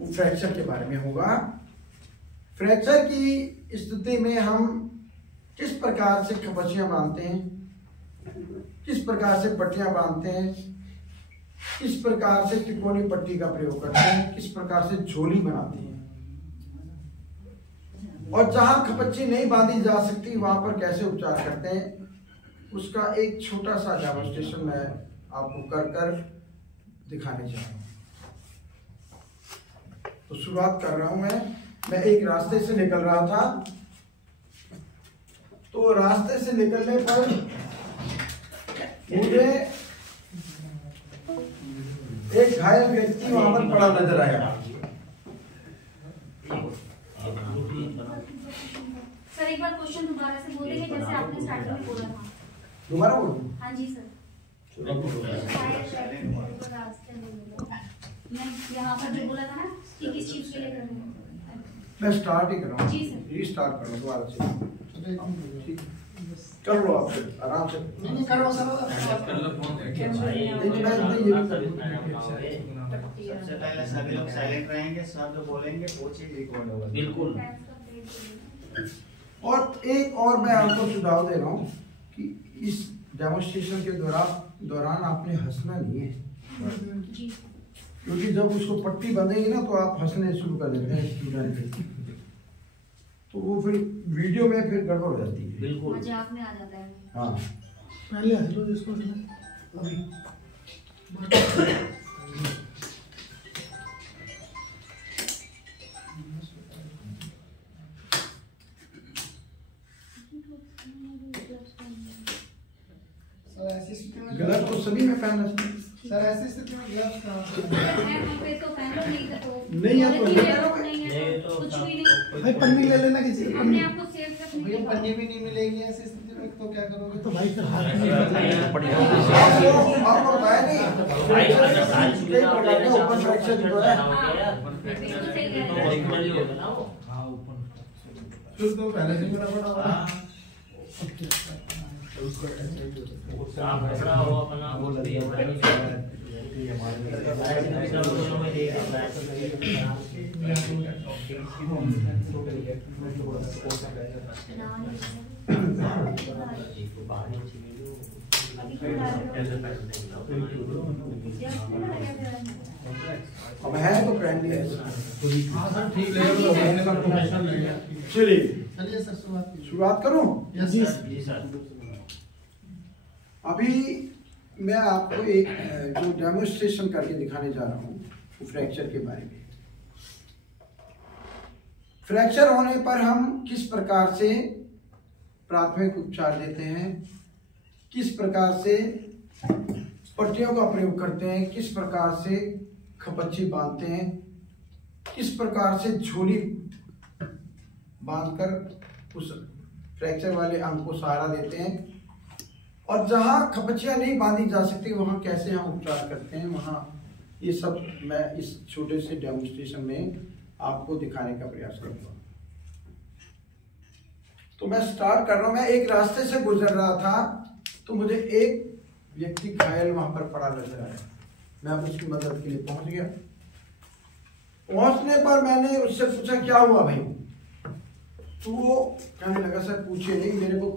वो फ्रैक्चर के बारे में होगा। फ्रैक्चर की स्थिति में हम किस प्रकार से खपचियां बांधते हैं, किस प्रकार से पट्टियां बांधते हैं, किस प्रकार से त्रिकोणीय पट्टी का प्रयोग करते हैं, किस प्रकार से झोली बनाते हैं, और जहां खपच्ची नहीं बांधी जा सकती वहां पर कैसे उपचार करते हैं, उसका एक छोटा सा डेमोन्स्ट्रेशन मैं आपको कर कर दिखाने जा रहा हूं। तो शुरुआत कर रहा हूं मैं एक रास्ते से निकल रहा था। तो रास्ते से निकलने पर मुझे एक घायल व्यक्ति वहां पर पड़ा नजर आया। सर एक बार क्वेश्चन दोबारा से बोलेंगे जैसे आपने स्टार्टिंग में बोला था। दोबारा बोलूं? हाँ जी सर। मैं यहाँ पर जो बोला था ना कि किस चीज के लिए कर रहे हैं, मैं स्टार्ट ही कर रहा हूँ। जी सर। रीस्टार्ट कर रहा हूँ दोबारा से। कर लो आप आराम से। नहीं करो सर। सबसे पहले सभी लोग साइलेंट रहेंगे, शब्द बोलेंगे, वो चीज रिकॉर्ड होगा। बिल्कुल। और एक और मैं आपको सुझाव दे रहा हूँ कि इस डेमोन्स्ट्रेशन के दौरान आपने हंसना नहीं है, क्योंकि जब उसको पट्टी बंधेगी ना तो आप हंसने शुरू कर देते हैं स्टूडेंट, तो वो फिर वीडियो में फिर गड़बड़ हो जाती है। बिल्कुल मजाक में आ जाता है। हाँ पहले हंस लो इसको अभी। सर ऐसी स्थिति में गलत तो सभी में पहनना चाहिए। सर ऐसी स्थिति में ग्लव्स कहाँ से? तो पहनो नहीं है तो कुछ भी नहीं। भाई पन्नी ले लेना किसी से। अपने आप को सेफ रखने भैया के बाद पन्नी भी नहीं मिलेगी ऐसी स्थिति में, तो क्या करोगे? तो भाई फिर हाथ आपको बताया नहीं ओपन फ्रैक्चर जो है बिल्कुल सही कह रहे हैं। फिर तो पहले से मेरा पड़ा अब है तो फ्रेंडली है। हाँ सर ठीक लगेगा, प्रोफेशनल लगेगा। चलिए सर शुरुआत करूं? जी अभी मैं आपको एक जो डेमोन्स्ट्रेशन करके दिखाने जा रहा हूँ फ्रैक्चर के बारे में। फ्रैक्चर होने पर हम किस प्रकार से प्राथमिक उपचार देते हैं, किस प्रकार से पट्टियों का प्रयोग करते हैं, किस प्रकार से खपच्ची बांधते हैं, किस प्रकार से झोली बांधकर उस फ्रैक्चर वाले अंग को सहारा देते हैं, और जहां खपच्चियां नहीं बांधी जा सकती वहां कैसे हम उपचार करते हैं, वहां ये सब मैं इस छोटे से डेमोन्स्ट्रेशन में आपको दिखाने का प्रयास करूंगा। तो मैं स्टार्ट कर रहा हूं। मैं एक रास्ते से गुजर रहा था तो मुझे एक व्यक्ति घायल वहां पर पड़ा नजर आया। मैं उसकी मदद के लिए पहुंच गया। पहुंचने पर मैंने उससे पूछा क्या हुआ भाई, तो वो कहने लगा सर पूछिए नहीं, मेरे को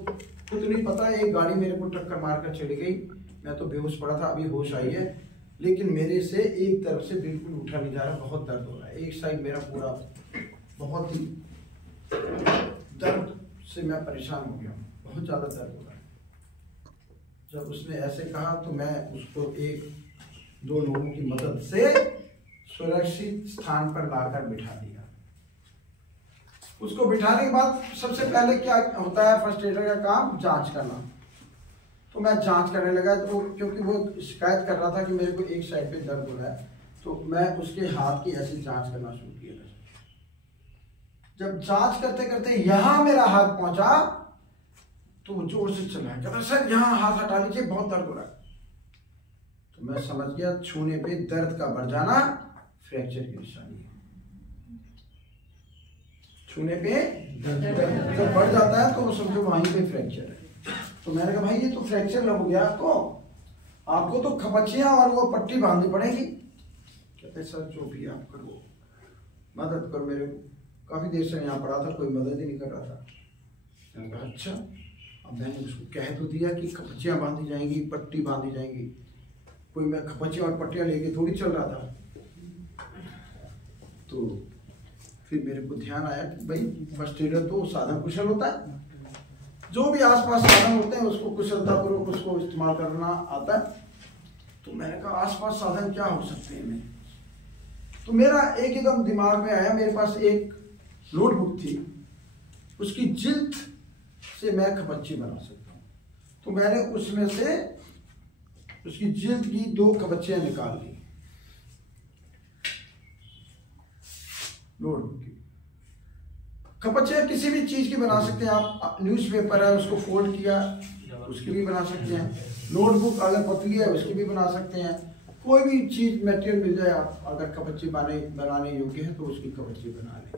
खुद नहीं पता, एक गाड़ी मेरे को टक्कर मारकर चली गई, मैं तो बेहोश पड़ा था, अभी होश आई है, लेकिन मेरे से एक तरफ से बिल्कुल उठा नहीं जा रहा, बहुत दर्द हो रहा है, एक साइड मेरा पूरा बहुत ही दर्द से मैं परेशान हो गया हूँ, बहुत ज़्यादा दर्द हो रहा है। जब उसने ऐसे कहा तो मैं उसको एक दो लोगों की मदद से सुरक्षित स्थान पर लाकर बिठा दिया। उसको बिठाने के बाद सबसे पहले क्या होता है, फर्स्ट एडर का काम जांच करना। तो मैं जांच करने लगा, तो क्योंकि वो शिकायत कर रहा था कि मेरे को एक साइड पे दर्द हो रहा है, तो मैं उसके हाथ की ऐसी जांच करना शुरू किया। जब जांच करते करते यहाँ मेरा हाथ पहुंचा तो वो जोर से चिल्लाया, कहता सर यहाँ हाथ हटा लीजिए, बहुत दर्द हो रहा है। तो मैं समझ गया छूने पे दर्द का बढ़ जाना फ्रैक्चर की निशानी है। छूने पे जब बढ़ जाता है तो वो समझो वहीं पे फ्रैक्चर है। तो मैंने कहा भाई ये तो फ्रैक्चर हो गया, आपको तो खपच्चियां और वो पट्टी बांधनी पड़ेगी। कहते सर जो भी आप करो। मदद करो मेरे को। काफ़ी देर से यहाँ पड़ा था, कोई मदद ही नहीं कर रहा था। मैंने कहा अच्छा। अब मैंने उसको कह तो दिया कि खपच्चियाँ बांधी जाएंगी, पट्टी बांधी जाएंगी, कोई मैं खपच्चियाँ और पट्टियाँ लेके थोड़ी चल रहा था। तो फिर मेरे को ध्यान आया कि भाई फर्स्ट एडर तो साधन कुशल होता है, जो भी आसपास साधन होते हैं उसको कुशलतापूर्वक उसको इस्तेमाल करना आता है। तो मैंने कहा आसपास साधन क्या हो सकते हैं मेरे। तो मेरा एकदम दिमाग में आया, मेरे पास एक नोटबुक थी, उसकी जिल्द से मैं खपच्ची बना सकता हूँ। तो मैंने उसमें से उसकी जिल्द की 2 खपच्चियाँ निकाल ली नोटबुक की। खपच्चियाँ किसी भी चीज़ की बना सकते हैं आप। न्यूज़पेपर है उसको फोल्ड किया उसकी भी बना सकते हैं, नोटबुक अगर पतली है उसकी भी बना सकते हैं, कोई भी चीज़ मटेरियल मिल जाए आप अगर खपच्ची बनाने योग्य है तो उसकी खपच्ची बना लें।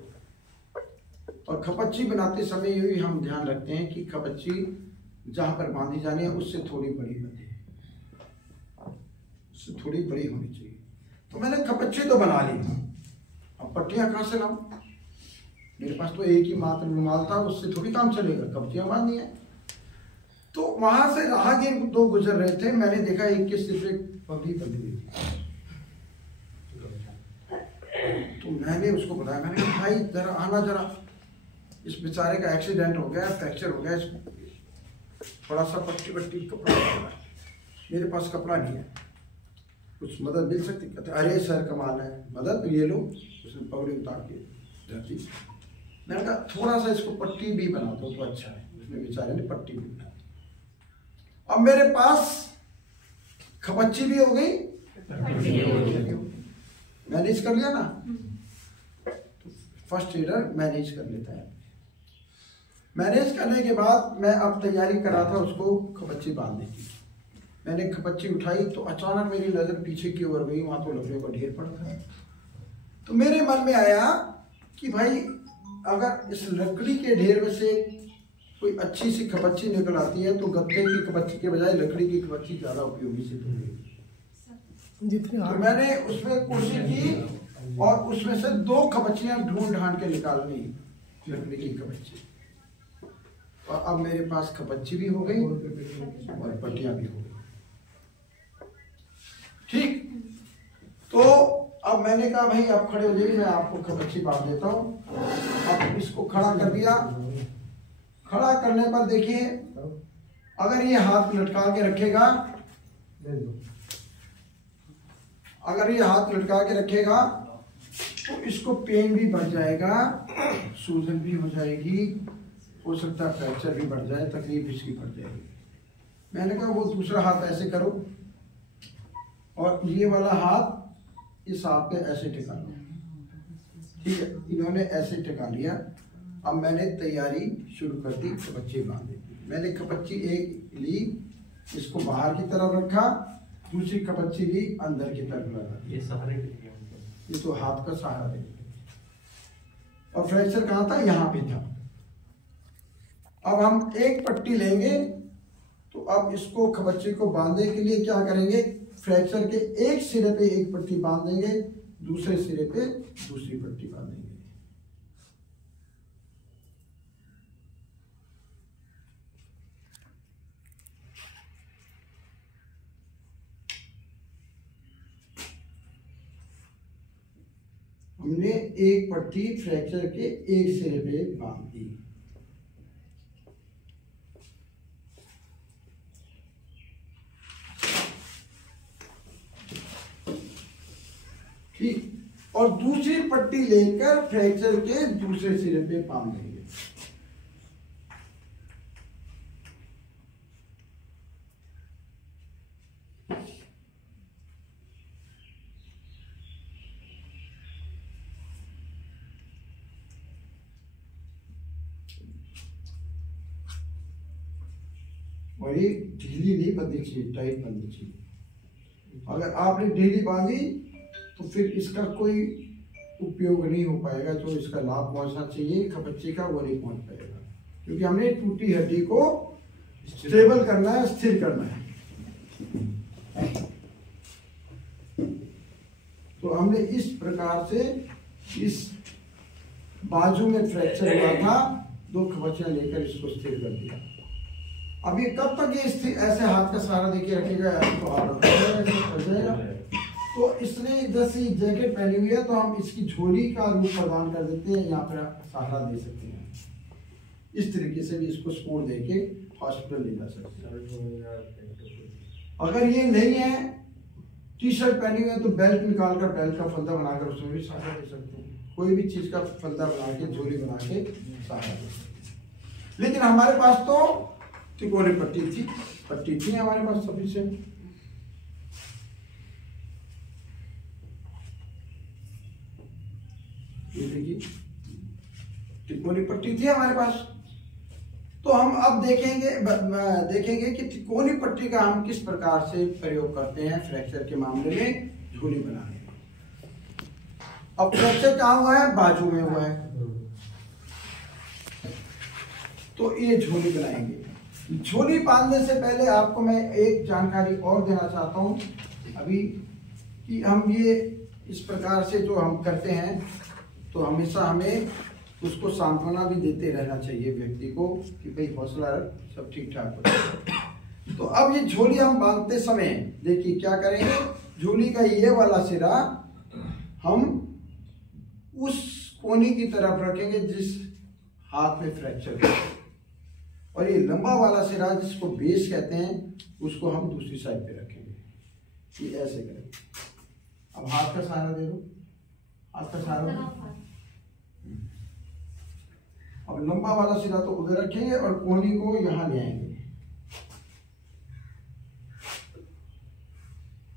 और खपच्ची बनाते समय ये भी हम ध्यान रखते हैं कि खपच्ची जहाँ पर बांधी जानी है उससे थोड़ी बड़ी बंधे, उससे थोड़ी बड़ी होनी चाहिए। तो मैंने खपच्ची तो बना ली, अब पट्टियाँ कहाँ से लाऊं? मेरे पास तो एक ही मात्र रुमाल था, उससे थोड़ी काम चलेगा, खपच्चियाँ बांधनी है। तो वहां से राहगीर 2 गुजर रहे थे, मैंने देखा एक के सिर्फ एक पगड़ी बंधी हुई थी। तो मैंने उसको बताया, मैंने कहा भाई जरा आना, जरा इस बेचारे का एक्सीडेंट हो गया, फ्रैक्चर हो गया, इसको थोड़ा सा पट्टी कपड़ा मेरे पास कपड़ा नहीं है, कुछ मदद मिल सकती? कहते अरे सर कमाल है, मदद ये लो। उसने पगड़ी उतार के धरती। मैंने कहा थोड़ा सा इसको पट्टी भी बना दो तो अच्छा है। उसने बेचारे ने पट्टी भी बना दी। अब मेरे पास खपच्ची भी हो गई, मैनेज कर लिया ना। तो फर्स्ट एडर मैनेज कर लेता है। मैनेज करने के बाद मैं अब तैयारी कर रहा था उसको खपच्ची बांधने की। मैंने खपच्ची उठाई तो अचानक मेरी नजर पीछे की ओर गई, वहां तो लकड़ियों का ढेर पड़ा था। तो मेरे मन में आया कि भाई अगर इस लकड़ी के ढेर में से कोई अच्छी सी खपच्ची निकल आती है तो गत्ते की खपच्ची के बजाय लकड़ी की खपच्ची ज्यादा उपयोगी सिद्ध होगी। तो मैंने उसमें कोशिश की और उसमें से 2 खपच्चियां ढूंढ ढांड के निकालनी, लकड़ी की खपच्ची। और अब मेरे पास खपच्ची भी हो गई और पट्टियां भी हो गई। ठीक, तो अब मैंने कहा भाई आप खड़े हो जाइए, मैं आपको खपच्ची बांध देता हूँ। अब इसको खड़ा कर दिया। खड़ा करने पर देखिए अगर ये हाथ लटका के रखेगा, अगर ये हाथ लटका के रखेगा तो इसको पेन भी बढ़ जाएगा, सूजन भी हो जाएगी, हो सकता है फ्रैक्चर भी बढ़ जाए, तकलीफ इसकी बढ़ जाएगी। मैंने कहा वो दूसरा हाथ ऐसे करो और ये वाला हाथ इस हाथ पे ऐसे टिका लो। ठीक है, इन्होंने ऐसे टिका लिया। अब मैंने तैयारी शुरू कर दी खपच्ची बांधने की। मैंने खपच्ची एक ली, इसको बाहर की तरफ रखा, दूसरी खपच्ची ली अंदर की तरफ लगा। ये सहारे के लिए, ये तो हाथ का सहारा दे। और फ्रैक्चर कहाँ था? यहाँ पे था। अब हम एक पट्टी लेंगे तो अब इसको खपच्ची को बांधने के लिए क्या करेंगे, फ्रैक्चर के एक सिरे पे एक पट्टी बांध देंगे, दूसरे सिरे पे दूसरी पट्टी बांधेंगे। हमने एक पट्टी फ्रैक्चर के एक सिरे पे बांध दी। ठीक, और दूसरी पट्टी लेकर फ्रैक्चर के दूसरे सिरे पे बांध देंगे। और ये ढीली नहीं बननी चाहिए, टाइट बननी चाहिए। अगर आपने ढीली बांधी तो फिर इसका कोई उपयोग नहीं हो पाएगा, जो इसका लाभ पहुंचना चाहिए खपच्ची का वो नहीं पहुंच पाएगा, क्योंकि हमने टूटी हड्डी को स्टेबल करना है, स्थिर करना है। तो हमने इस प्रकार से इस बाजू में फ्रैक्चर हुआ था, 2 खबचियां लेकर इसको स्थिर कर दिया। अभी कब तक ये स्थिर ऐसे हाथ का सहारा देके रखेगा, तो हाथ हो जाएगा। तो इसने जैसे जैकेट पहनी हुई है तो हम इसकी झोली का रूप प्रदान कर देते हैं, यहाँ पर सहारा दे सकते हैं। इस तरीके से भी इसको सपोर्ट देके हॉस्पिटल ले जा सकते हैं। अगर ये नहीं है, टी शर्ट पहनी हुई है तो बेल्ट निकालकर बेल्ट का फंदा बनाकर उसमें भी सहारा दे सकते हैं। कोई भी चीज का फंदा बना के, झोली बना के सहारा दे सकते हैं। लेकिन हमारे पास तो तिकोनी पट्टी थी हमारे पास सफिशिएंट। ये देखिए तिकोनी पट्टी थी हमारे पास। तो हम अब देखेंगे कि तिकोनी पट्टी का हम किस प्रकार से प्रयोग करते हैं फ्रैक्चर के मामले में झोली बनाने में। अब फ्रैक्चर कहाँ हुआ है, बाजू में हुआ है, तो ये झोली बनाएंगे। झोली बांधने से पहले आपको मैं एक जानकारी और देना चाहता हूं अभी, कि हम ये इस प्रकार से जो हम करते हैं तो हमेशा हमें उसको सांत्वना भी देते रहना चाहिए व्यक्ति को कि भाई हौसला रख, सब ठीक ठाक हो जाएगा। तो अब ये झोली हम बांधते समय देखिए क्या करेंगे, झोली का ये वाला सिरा हम उस कोनी की तरफ रखेंगे जिस हाथ में फ्रैक्चर है, और ये लंबा वाला सिरा जिसको बेस कहते हैं उसको हम दूसरी साइड पे रखेंगे। ये ऐसे करेंगे। अब हाथ का सहारा दे दो, हाथ का सहारा दो। अब लंबा वाला सिरा तो उधर रखेंगे और कोहनी को यहां ले आएंगे,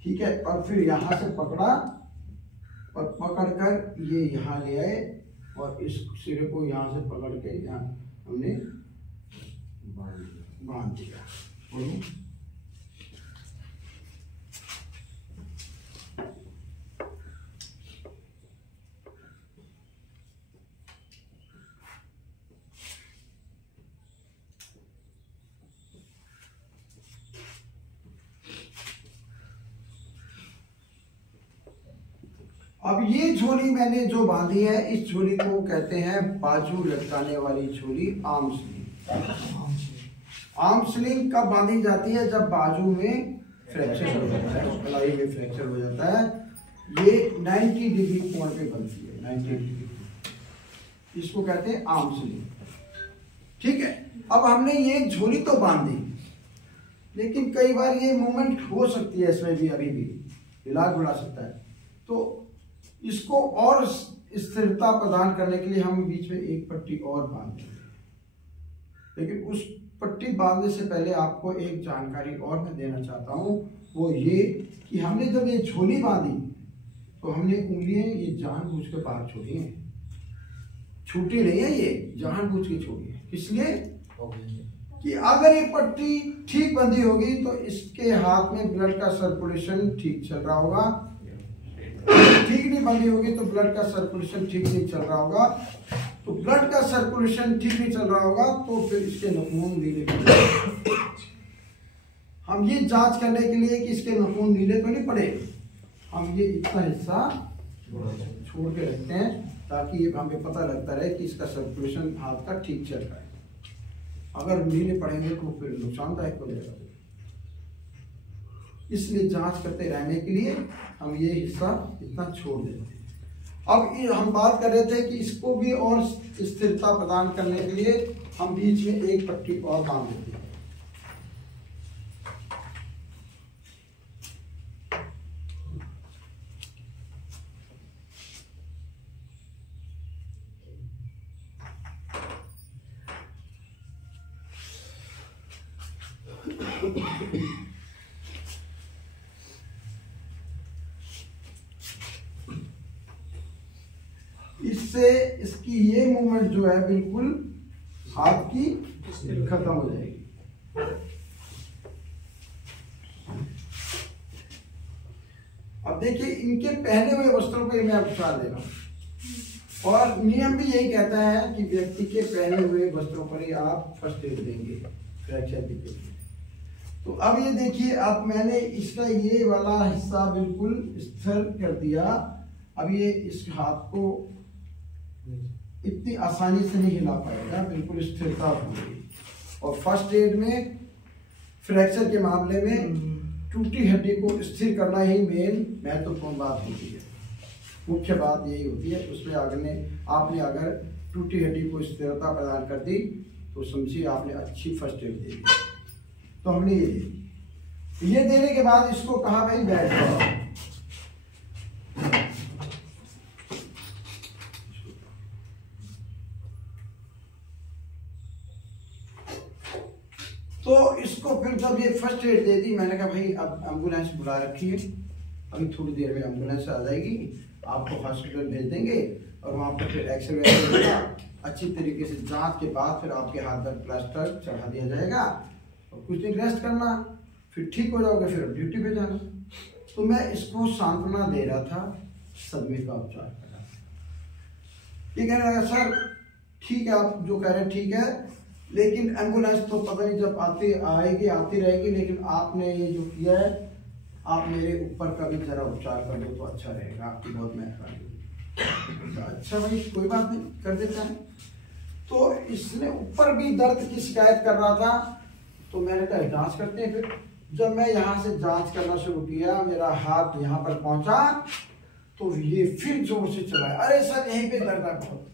ठीक है। और फिर यहां से पकड़ा और पकड़कर ये यहां ले आए और इस सिरे को यहां से पकड़ के यहां हमने बांध दिया। अब ये झोली मैंने जो बांधी है, इस झोली को कहते हैं बाजू लटकाने वाली झोली, आर्म स्लिंग। आर्म स्लिंग कब बांधी जाती है, जब बाजू में फ्रैक्चर हो जाता है, कलाई में फ्रैक्चर हो जाता है। ये 90 डिग्री कोण पे बनती है, 90 डिग्री, इसको कहते हैं आर्म स्लिंग, ठीक है। अब हमने ये झोली तो बांधी, लेकिन कई बार ये मूवमेंट हो सकती है, इसमें भी अभी भी हिला डुला सकता है। तो इसको और स्थिरता प्रदान करने के लिए हम बीच में एक पट्टी और बांध देंगे। लेकिन उस पट्टी बांधने से पहले आपको एक जानकारी और मैं देना चाहता हूं, वो ये कि हमने जब ये झोली बांधी तो हमने उंगलियां ये जानबूझ के बाहर छोड़ी हैं, छूटी नहीं है, ये जानबूझ के छोड़ी है। इसलिए कि अगर ये पट्टी ठीक बंधी होगी तो इसके हाथ में ब्लड का सर्कुलेशन ठीक चल रहा होगा, ठीक नहीं बंधी होगी तो ब्लड का सर्कुलेशन ठीक नहीं चल रहा होगा। तो ब्लड का सर्कुलेशन ठीक नहीं चल रहा होगा तो फिर इसके नाखून नीले पड़े। हम ये जांच करने के लिए कि इसके नाखून नीले तो नहीं पड़े, हम ये इतना हिस्सा छोड़ के रखते हैं ताकि ये हमें पता लगता रहे कि इसका सर्कुलेशन हाथ का ठीक चल रहा है। अगर नीले पड़ेंगे तो फिर नुकसानदायक हो जाएगा। इसलिए जांच करते रहने के लिए हम ये हिस्सा इतना छोड़ देते हैं। अब हम बात कर रहे थे कि इसको भी और स्थिरता प्रदान करने के लिए हम बीच में एक पट्टी और बांध देते हैं। इससे इसकी ये मूवमेंट जो है बिल्कुल हाथ की खत्म हो जाएगी। अब देखिए इनके पहने हुए वस्त्रों पर मैं उपचार दे रहा हूं और नियम भी यही कहता है कि व्यक्ति के पहने हुए वस्त्रों पर ही आप फर्स्ट एड देंगे फ्रैक्चर के लिए। तो अब ये देखिए, अब मैंने इसका ये वाला हिस्सा बिल्कुल स्थिर कर दिया। अब ये इस हाथ को इतनी आसानी से नहीं हिला पाएगा, बिल्कुल स्थिरता होगी। और फर्स्ट एड में फ्रैक्चर के मामले में टूटी हड्डी को स्थिर करना ही मेन महत्वपूर्ण बात होती है, मुख्य बात यही होती है। उसमें आपने अगर टूटी हड्डी को स्थिरता प्रदान कर दी तो समझिए आपने अच्छी फर्स्ट एड दे दी। तो हमने ये देने के बाद इसको कहा भाई बैठ जाओ। तो इसको फिर जब ये फर्स्ट एड दे दी, मैंने कहा भाई अब एम्बुलेंस बुला रखी है, अभी थोड़ी देर में एम्बुलेंस आ जाएगी, आपको हॉस्पिटल भेज देंगे और वहाँ पर फिर एक्सरे होगा, अच्छी तरीके से जांच के बाद फिर आपके हाथ पर प्लास्टर चढ़ा दिया जाएगा और कुछ दिन रेस्ट करना, फिर ठीक हो जाओगे, फिर ड्यूटी पे जाना। तो मैं इसको सांत्वना दे रहा था, सदमे का उपचार कर रहा था। ये कह रहा है सर ठीक है, आप जो कह रहे हैं ठीक है, लेकिन एम्बुलेंस तो पता नहीं जब आती रहेगी, लेकिन आपने ये जो किया है, आप मेरे ऊपर का भी जरा उपचार कर दो तो अच्छा रहेगा, आपकी बहुत मेहरबानी। अच्छा भाई कोई बात नहीं, कर देता है। तो इसने ऊपर भी दर्द की शिकायत कर रहा था, तो मैंने कहा जांच करते हैं। फिर जब मैं यहाँ से जांच करना शुरू किया, मेरा हाथ यहाँ पर पहुंचा तो ये फिर जोर से चला, अरे सर यहीं पे दर्द है बहुत।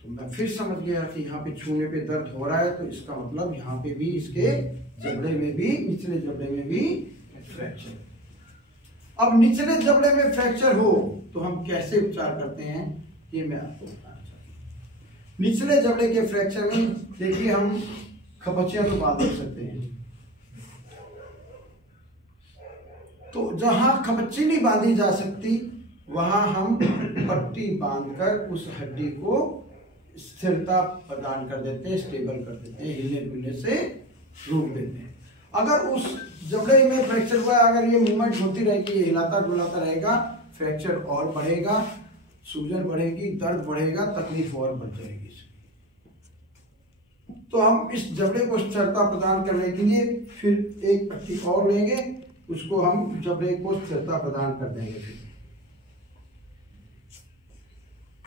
तो मैं फिर समझ गया कि यहाँ पे छूने पे दर्द हो रहा है, तो इसका मतलब यहाँ पे भी, इसके जबड़े में भी, निचले जबड़े में भी फ्रैक्चर। अब निचले जबड़े में फ्रैक्चर हो तो हम कैसे उपचार करते हैं, ये मैं आपको बताना चाहता हूँ। निचले जबड़े के फ्रैक्चर में देखिए, हम खपचियां तो बांध सकते हैं, तो जहां खपच्ची नहीं बांधी जा सकती वहां हम पट्टी बांधकर उस हड्डी को स्थिरता प्रदान कर देते हैं, स्टेबल कर देते हैं, हिलने डुलने से रोक देते हैं। अगर उस जबड़े में फ्रैक्चर हुआ, अगर ये मूवमेंट होती रहेगी, ये हिलाता डुलाता रहेगा, फ्रैक्चर और बढ़ेगा, सूजन बढ़ेगी, दर्द बढ़ेगा, तकलीफ और बढ़ जाएगी इसकी। तो हम इस जबड़े को स्थिरता प्रदान करने के लिए फिर एक पट्टी और लेंगे, उसको हम जबड़े को स्थिरता प्रदान कर देंगे फिर।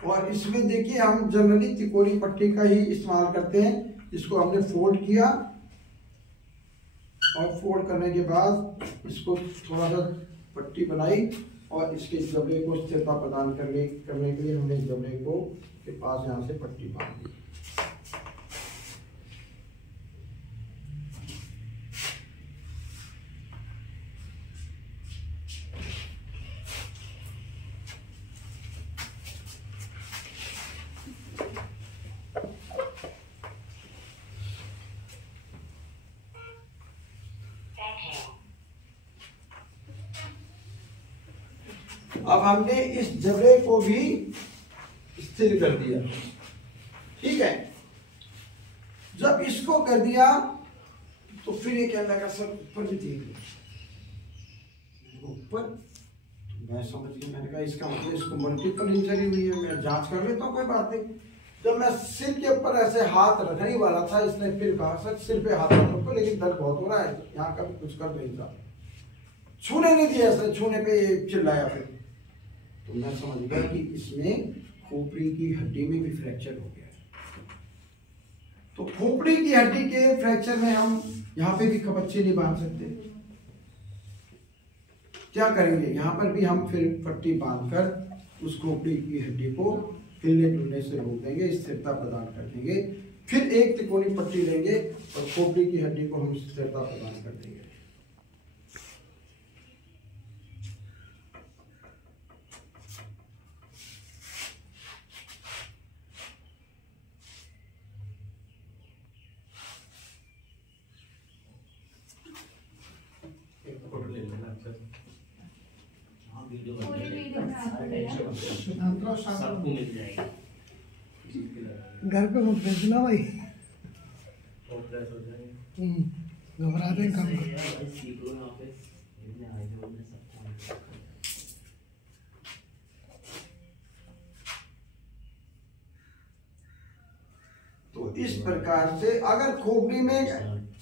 और इसमें देखिए हम जनरली तिकोनी पट्टी का ही इस्तेमाल करते हैं, इसको हमने फोल्ड किया और फोल्ड करने के बाद इसको थोड़ा सा पट्टी बनाई और इसके जबड़े को स्थिरता प्रदान करने के लिए हमने जबड़े को के पास यहाँ से पट्टी बांध दी। अब हमने इस जबड़े को भी स्थिर कर दिया, ठीक है। जब इसको कर दिया तो फिर ये कहने लगा सर ऊपर भी देख ऊपर। तो मैं समझ गया, मैंने कहा इसका मतलब इसको मल्टीपल इंजरी हुई है, मैं जांच कर लेता हूँ, कोई बात नहीं। जब मैं सिर के ऊपर ऐसे हाथ रखने वाला था, इसने फिर कहा सर सिर पे हाथ रखो, लेकिन दर्द बहुत हो रहा है, यहाँ का भी कुछ कर दो इंसान। छूने नहीं दिया, इसने छूने पे चिल्लाया फिर। तो मैं समझ गया कि इसमें खोपड़ी की हड्डी में भी फ्रैक्चर हो गया है। तो खोपड़ी की हड्डी के फ्रैक्चर में हम यहाँ पे भी खपच्ची नहीं बांध सकते, क्या करेंगे, यहाँ पर भी हम फिर पट्टी बांधकर उस खोपड़ी की हड्डी को हिलने डुलने से रोक देंगे, स्थिरता प्रदान कर देंगे। फिर एक तिकोनी पट्टी लेंगे और खोपड़ी की हड्डी को हम स्थिरता प्रदान कर देंगे। सबको मिल जाएगी। घर पे मत भेजना भाई, घबराते हैं काम तो इस प्रकार से अगर खोपड़ी में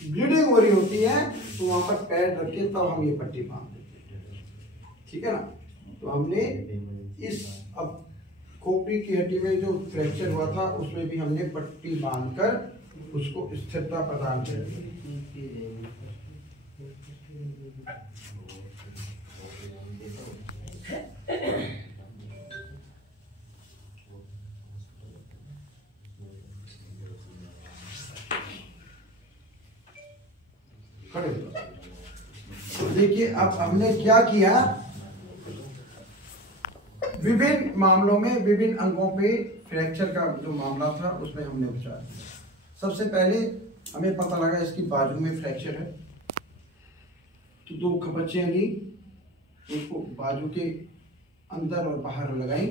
ब्लीडिंग हो रही होती है तो वहां पर पैर रख के तब हम ये पट्टी बांध देते हैं, ठीक है ना। तो हमने इस अब खोपड़ी की हड्डी में जो फ्रैक्चर हुआ था उसमें भी हमने पट्टी बांधकर उसको स्थिरता प्रदान कर दी। खड़े तो देखिए अब हमने क्या किया, विभिन्न मामलों में विभिन्न अंगों पे फ्रैक्चर का जो मामला था उसमें हमने उपचार किया। सबसे पहले हमें पता लगा इसकी बाजू में फ्रैक्चर है, तो 2 खपच्चियां ली, उसको बाजू के अंदर और बाहर लगाई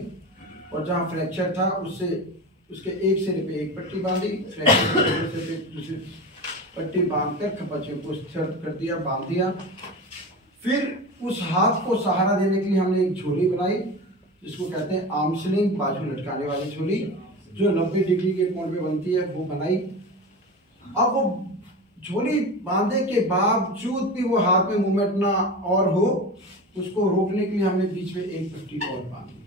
और जहाँ फ्रैक्चर था उससे उसके एक सिरे पे एक पट्टी बांधी, फ्रैक्चर के दूसरे पे दूसरी पट्टी बांधकर खपच्चियों को स्थिर कर दिया, बांध दिया। फिर उस हाथ को सहारा देने के लिए हमने एक झोली बनाई जिसको कहते हैं आर्मस्लिंग, बाजू लटकाने वाली झोली, जो 90 डिग्री के कोण पे बनती है, वो बनाई। अब वो झोली बांधने के बावजूद भी वो हाथ में मूवमेंट ना और हो, उसको रोकने के लिए हमने बीच में एक पट्टी और बांधी।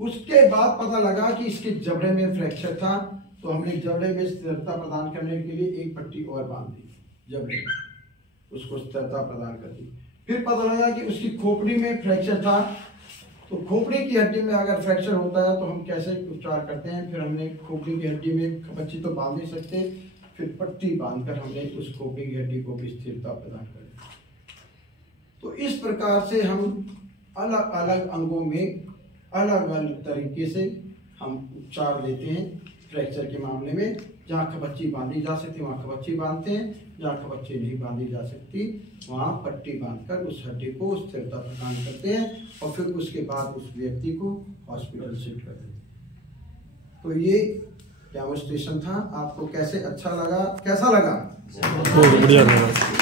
उसके बाद पता लगा कि इसके जबड़े में फ्रैक्चर था, तो हमने जबड़े में स्थिरता प्रदान करने के लिए एक पट्टी और बांध दी, जबड़े में उसको स्थिरता प्रदान कर दी। फिर पता लगा कि उसकी खोपड़ी में फ्रैक्चर था, तो खोपड़ी की हड्डी में अगर फ्रैक्चर होता है तो हम कैसे उपचार करते हैं। फिर हमने खोपड़ी की हड्डी में खपच्ची तो बांध नहीं सकते, फिर पट्टी बांधकर हमने उस खोपड़ी की हड्डी को भी स्थिरता प्रदान कर दी। तो इस प्रकार से हम अलग अलग अंगों में अलग अलग तरीके से हम उपचार देते हैं। फ्रैक्चर के मामले में जहाँ खपच्ची बांधी जा सकती वहाँ खपच्ची बांधते हैं, जहाँ खपच्ची नहीं बांधी जा सकती वहाँ पट्टी बांधकर उस हड्डी को स्थिरता प्रदान करते हैं और फिर उसके बाद उस व्यक्ति को हॉस्पिटल शिफ्ट कर देते हैं। तो ये डेमोन्स्ट्रेशन था। आपको कैसे अच्छा लगा, कैसा लगा? बढ़िया लगा।